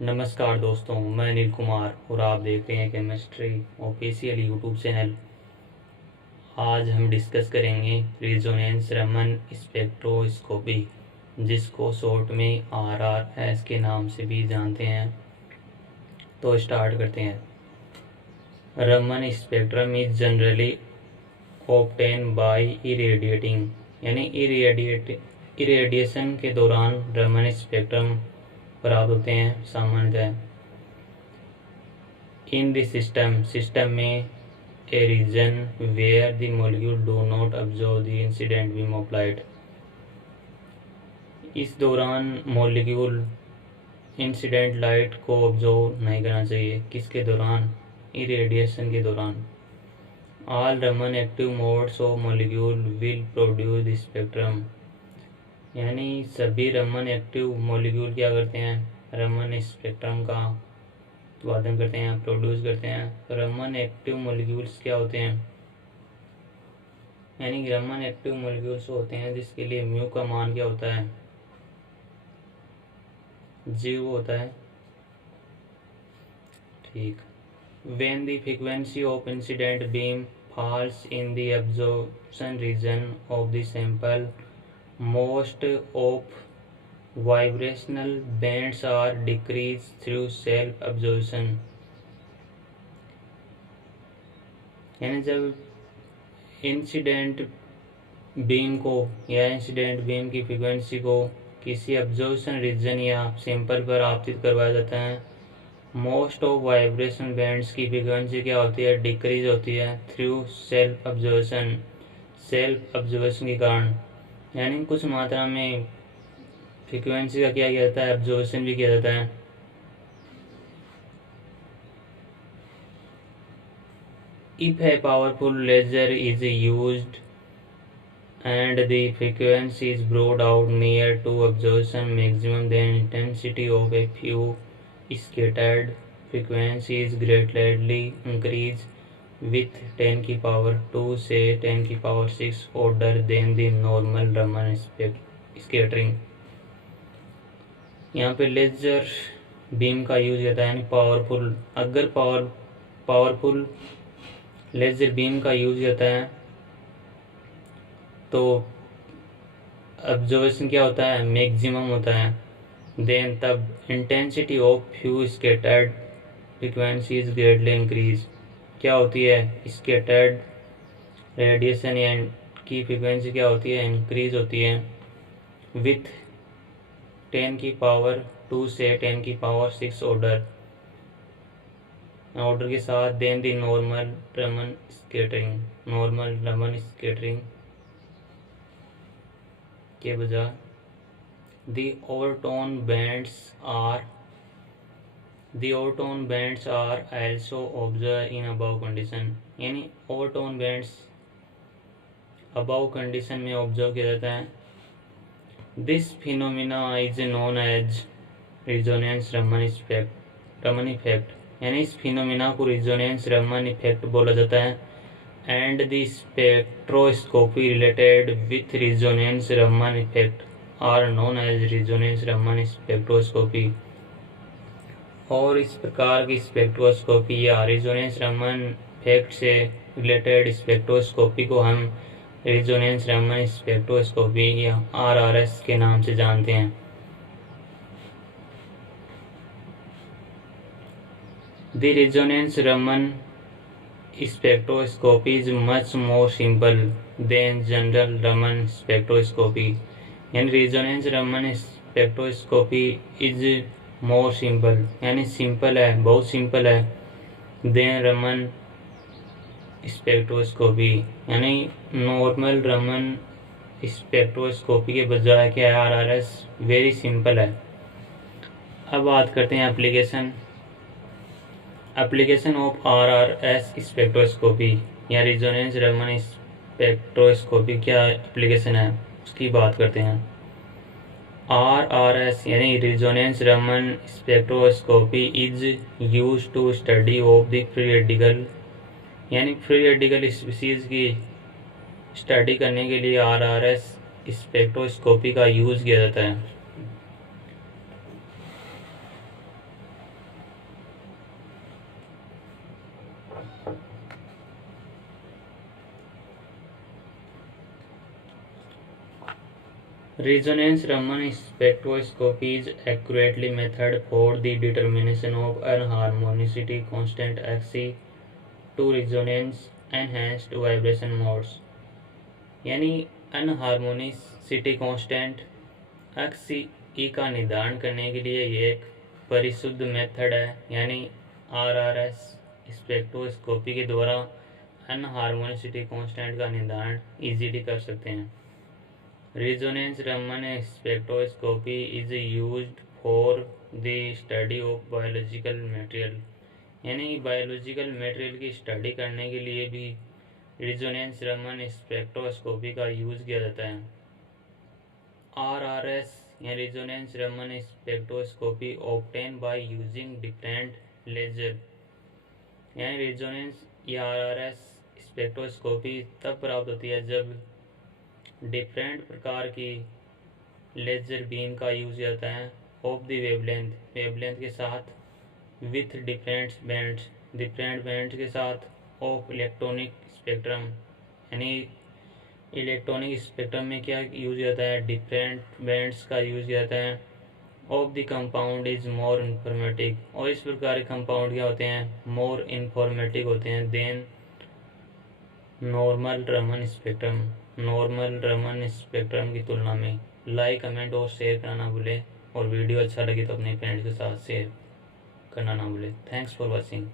नमस्कार दोस्तों, मैं अनिल कुमार और आप देख रहे हैं केमिस्ट्री ऑफिशियल यूट्यूब चैनल। आज हम डिस्कस करेंगे रेजोनेंस रमन स्पेक्ट्रोस्कोपी, जिसको शॉर्ट में RRS के नाम से भी जानते हैं। तो स्टार्ट करते हैं। Raman spectrum is generally obtain by irradiating, यानी इरेडिएशन के दौरान रमन स्पेक्ट्रम प्राप्त होते हैं सामान्यतः। इन द सिस्टम में a region where the molecule do not observe the incident beam of light. इस दौरान मॉलिक्यूल इंसिडेंट लाइट को ऑब्जर्व नहीं करना चाहिए। किसके दौरान? इरेडिएशन के दौरान। All Raman active modes of molecule will produce the spectrum, यानी सभी रमन एक्टिव मॉलिक्यूल क्या करते हैं? रमन स्पेक्ट्रम का उत्पादन करते हैं, प्रोड्यूस करते हैं। रमन एक्टिव मॉलिक्यूल्स क्या होते हैं? यानी रमन एक्टिव मॉलिक्यूल्स होते हैं जिसके लिए म्यू का मान क्या होता है? 0 होता है। ठीक। When the frequency of incident beam falls in the absorption region of the sample, most of vibrational bands are decreased through self absorption। यानी जब इंसिडेंट बीम को या इंसिडेंट बीम की फ्रीक्वेंसी को किसी अब्जॉर्प्शन रीजन या सैंपल पर आपतित करवाया जाता है, मोस्ट ऑफ वाइब्रेशन बैंड्स की फ्रीक्वेंसी क्या होती है? डिक्रीज होती है थ्रू सेल्फ अब्जॉर्प्शन के कारण। यानी कुछ मात्रा में फ्रीक्वेंसी का क्या किया जाता है? अब्जॉर्प्शन भी किया जाता है। If a powerful laser is used and the frequency is brought out near to absorption maximum, then intensity of a few scattered frequencies greatly increase with 10 की पावर 2 से 10 की power 6 order than the normal Raman scattering। यहाँ पे laser beam का use होता है, यानी powerful. अगर पावरफुल लेजर बीम का यूज होता है तो ऑब्जर्वेशन क्या होता है? मैक्सिमम होता है। देन तब intensity of few scattered frequencies greatly increase क्या होती है? स्कैटर्ड रेडिएशन की फ्रीक्वेंसी क्या होती है? इंक्रीज होती है विथ 10 की पावर 2 से 10 की पावर 6 ऑर्डर के साथ। Then the normal Raman scattering के बजाय the overtone bands are also observe in above condition, यानी ओवरटोन बैंड्स अबव कंडीशन में ऑब्जर्व किया जाता है। This phenomena is known as resonance Raman effect, यानी इस फिनोमिना को रेजोनेंस रमन इफेक्ट बोला जाता है। And the spectroscopy related with resonance Raman effect are known as resonance Raman spectroscopy. और इस प्रकार की स्पेक्ट्रोस्कोपी या रेजोनेंस रमन इफेक्ट से रिलेटेड स्पेक्ट्रोस्कोपी को हम रेजोनेंस रमन स्पेक्ट्रोस्कोपी या RRS के नाम से जानते हैं। The resonance Raman spectroscopy is much more simple than general Raman spectroscopy। यानी resonance Raman spectroscopy is more simple, यानी सिंपल है, बहुत सिंपल है, देन रमन स्पेक्ट्रोस्कोपी, यानी नॉर्मल रमन स्पेक्ट्रोस्कोपी के बजाय क्या है? RRS वेरी सिंपल है। अब बात करते हैं एप्लीकेशन ऑफ RRS स्पेक्ट्रोस्कोपी या रेजोनेंस रमन स्पेक्ट्रोस्कोपी क्या एप्लीकेशन है उसकी बात करते हैं। RRS यानी resonance Raman spectroscopy is used to study of the free radical, यानी फ्री रेडिकल स्पीसीज की स्टडी करने के लिए RRS स्पेक्ट्रोस्कोपी का यूज किया जाता है। Resonance Raman spectroscopy is accurately method for the determination of anharmonicity constant Xc to resonance enhanced vibration modes, यानी अनहार्मोनिसिटी कांस्टेंट XC का निर्धारण करने के लिए ये एक परिशुद्ध मेथड है, यानी RRS स्पेक्ट्रोस्कोपी के द्वारा अनहार्मोनिसिटी कांस्टेंट का निर्धारण इजीली कर सकते हैं। Resonance Raman spectroscopy is used for the study of biological material, यानी बायोलॉजिकल मटेरियल की स्टडी करने के लिए भी रेजोनेंस रमन स्पेक्ट्रोस्कोपी का यूज़ किया जाता है। RRS या resonance Raman spectroscopy obtain by using different laser, यानी रेजोनेंस या RRS स्पेक्ट्रोस्कोपी तब प्राप्त होती है जब डिफरेंट प्रकार की लेजर बीम का यूज़ किया जाता है ऑफ द वेवलेंथ के साथ विथ डिफरेंट बैंड्स के साथ ऑफ इलेक्ट्रॉनिक स्पेक्ट्रम, यानी इलेक्ट्रॉनिक स्पेक्ट्रम में क्या यूज़ किया जाता है, डिफरेंट बैंड्स का यूज़ किया जाता है। Of the compound is more informative, और इस प्रकार के कंपाउंड क्या होते हैं, मोर इन्फॉर्मेटिव होते हैं देन नॉर्मल रमन स्पेक्ट्रम की तुलना में। लाइक, कमेंट और शेयर करना ना भूलें, और वीडियो अच्छा लगे तो अपने फ्रेंड्स के साथ शेयर करना ना भूलें। Thanks for watching.